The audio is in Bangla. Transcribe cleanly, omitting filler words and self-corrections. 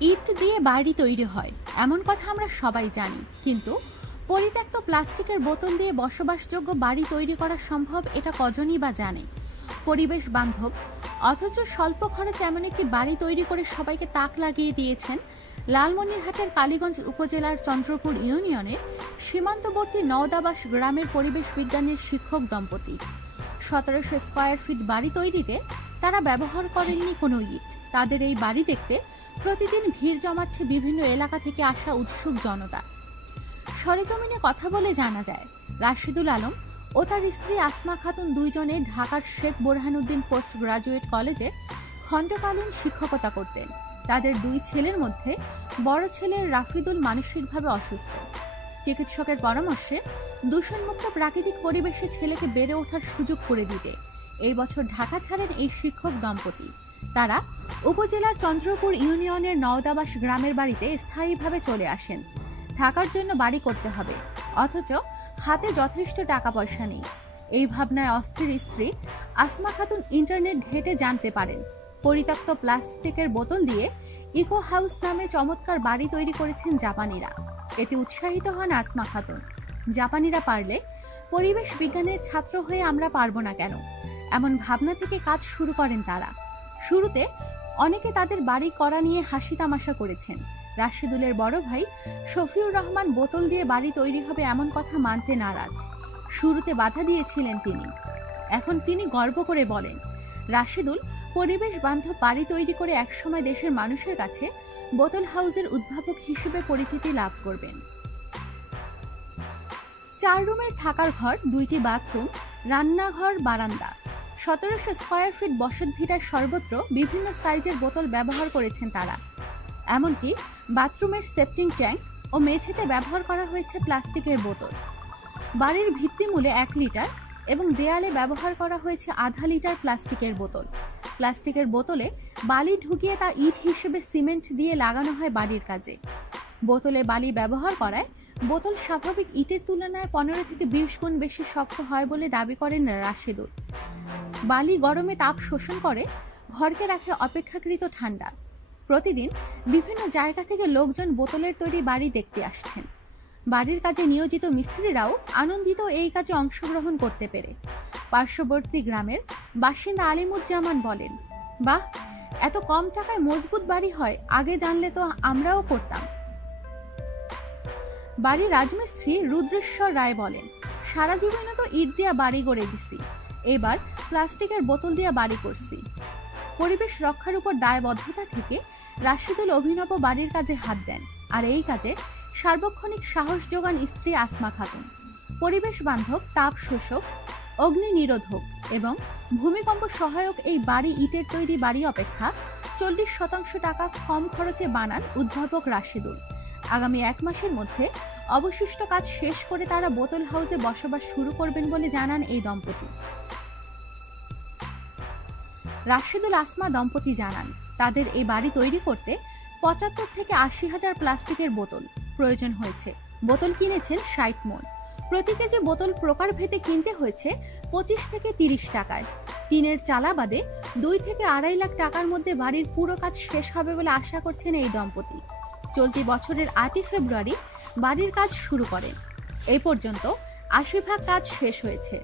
ইট দিয়ে বাড়ি তৈরি হয় এমন কথা আমরা সবাই জানি, কিন্তু পরিত্যক্ত প্লাস্টিকের বোতল দিয়ে বসবাসযোগ্য বাড়ি তৈরি করা সম্ভব এটা কজনই বা জানে। পরিবেশ বান্ধব অথচ স্বল্প খরচে এমন একটি বাড়ি তৈরি করে সবাইকে তাক লাগিয়ে দিয়েছেন লালমনিরহাটের কালীগঞ্জ উপজেলার চন্দ্রপুর ইউনিয়নের সীমান্তবর্তী নওদাবাস গ্রামের পরিবেশ বিজ্ঞানের শিক্ষক দম্পতি। 1700 স্কয়ার ফিট বাড়ি তৈরিতে তারা ব্যবহার করেননি কোনো ইট। তাদের এই বাড়ি দেখতে প্রতিদিন ভিড় জমাচ্ছে বিভিন্ন এলাকা থেকে আসা উৎসুক জনতা। সরেজমিনে কথা বলে জানা যায়, রাশিদুল আলম ও তার স্ত্রী আসমা খাতুন দুইজনে ঢাকার শেখ বোরহানুদ্দিন পোস্ট গ্রাজুয়েট কলেজে খণ্ডকালীন শিক্ষকতা করতেন। তাদের দুই ছেলের মধ্যে বড় ছেলে রাফিদুল মানসিকভাবে অসুস্থ। চিকিৎসকের পরামর্শে দূষণমুক্ত প্রাকৃতিক পরিবেশে ছেলেকে বেড়ে ওঠার সুযোগ করে দিতে এই বছর ঢাকা ছাড়েন এই শিক্ষক দম্পতি। তারা উপজেলার চন্দ্রপুর ইউনিয়নের নওদাবাস গ্রামের বাড়িতে স্থায়ীভাবে চলে আসেন। থাকার জন্য বাড়ি করতে হবে, অথচ হাতে যথেষ্ট টাকা পয়সা নেই। এই ভাবনায় অস্থির স্ত্রী আসমা খাতুন ইন্টারনেট ঘেঁটে জানতে পারেন পরিত্যক্ত প্লাস্টিকের বোতল দিয়ে ইকো হাউস নামে চমৎকার বাড়ি তৈরি করেছেন জাপানিরা। এতে উৎসাহিত হন আসমা খাতুন। জাপানিরা পারলে পরিবেশ বিজ্ঞানের ছাত্র হয়ে আমরা পারবো না কেন, এমন ভাবনা থেকে কাজ শুরু করেন তারা। শুরুতে অনেকে তাদের বাড়ি করা নিয়ে হাসি তামাশা করেছেন। রাশিদুলের বড় ভাই শফিউর রহমান বোতল দিয়ে বাড়ি তৈরি হবে এমন কথা মানতে নারাজ। শুরুতে বাধা দিয়েছিলেন তিনি। এখন তিনি গর্ব করে বলেন, রাশিদুল পরিবেশ বান্ধব বাড়ি তৈরি করে একসময় দেশের মানুষের কাছে বোতল হাউসের উদ্ভাবক হিসেবে পরিচিতি লাভ করবেন। 4 রুমের থাকার ঘর, 2টি বাথরুম, রান্নাঘর, বারান্দা। 1700 স্কয়ার ফিট বসত ভিটায় সর্বত্র বিভিন্ন সাইজের বোতল ব্যবহার করেছেন তারা। এমনকি বাথরুমের সেপ্টিং ট্যাঙ্ক ও মেঝেতে ব্যবহার করা হয়েছে প্লাস্টিকের বোতল। বাড়ির ভিত্তিমূলে 1 লিটার এবং দেয়ালে ব্যবহার করা হয়েছে আধা লিটার প্লাস্টিকের বোতল। প্লাস্টিকের বোতলে বালি ঢুকিয়ে তা ইট হিসেবে সিমেন্ট দিয়ে লাগানো হয় বাড়ির কাজে। বোতলে বালি ব্যবহার করায় বোতল স্বাভাবিক ইটের তুলনায় 15 থেকে 20 গুণ বেশি শক্ত হয় বলে দাবি করেন রাশিদুল। বালি গরমে তাপ শোষণ করে, ঘরকে রাখে অপেক্ষাকৃত ঠান্ডা। প্রতিদিন বিভিন্ন জায়গা থেকে লোকজন বোতলের তৈরি বাড়ি দেখতে আসছেন। বাড়ির কাজে নিয়োজিত মিস্ত্রিরাও আনন্দিত এই কাজে অংশগ্রহণ করতে পেরে। পার্শ্ববর্তী গ্রামের বাসিন্দা আলিমুজ্জামান বলেন, বাহ, এত কম টাকায় মজবুত বাড়ি হয়, আগে জানলে তো আমরাও করতাম। বাড়ির রাজমিস্ত্রি রুদ্রেশ্বর রায় বলেন, সারা জীবনে তো ইট দিয়া বাড়ি গড়ে দিছি, এবার প্লাস্টিকের বোতল দিয়া বাড়ি করছি। পরিবেশ রক্ষার উপর দায়বদ্ধতা থেকে রাশিদুল অভিনব বাড়ির কাজে হাত দেন, আর এই কাজে সার্বক্ষণিক সাহস যোগান স্ত্রী আসমা খাতুন। পরিবেশ বান্ধব, তাপ শোষক, অগ্নি নিরোধক এবং ভূমিকম্প সহায়ক এই বাড়ি ইটের তৈরি বাড়ি অপেক্ষা 40% টাকা কম খরচে বানান উদ্ভাবক রাশিদুল। আগামী 1 মাসের মধ্যে অবশিষ্ট কাজ শেষ করে তারা বোতল হাউসে বসবাস শুরু করবেন বলে জানান এই দম্পতি। রাশিদুল আসমা দম্পতি জানান, তাদের এই বাড়ি তৈরি করতে 75 থেকে 80 হাজার প্লাস্টিকের বোতল প্রয়োজন হয়েছে। বোতল কিনেছেন 60 মণ। প্রতি কেজি বোতল প্রকারভেদে কিনতে হয়েছে 25 থেকে 30 টাকায়। টিনের চালা বাদে 2 থেকে 2.5 লাখ টাকার মধ্যে বাড়ির পুরো কাজ শেষ হবে বলে আশা করছেন এই দম্পতি। চলতি বছরের 8 ফেব্রুয়ারি বাড়ির কাজ শুরু করেন। এই পর্যন্ত 80% কাজ শেষ হয়েছে।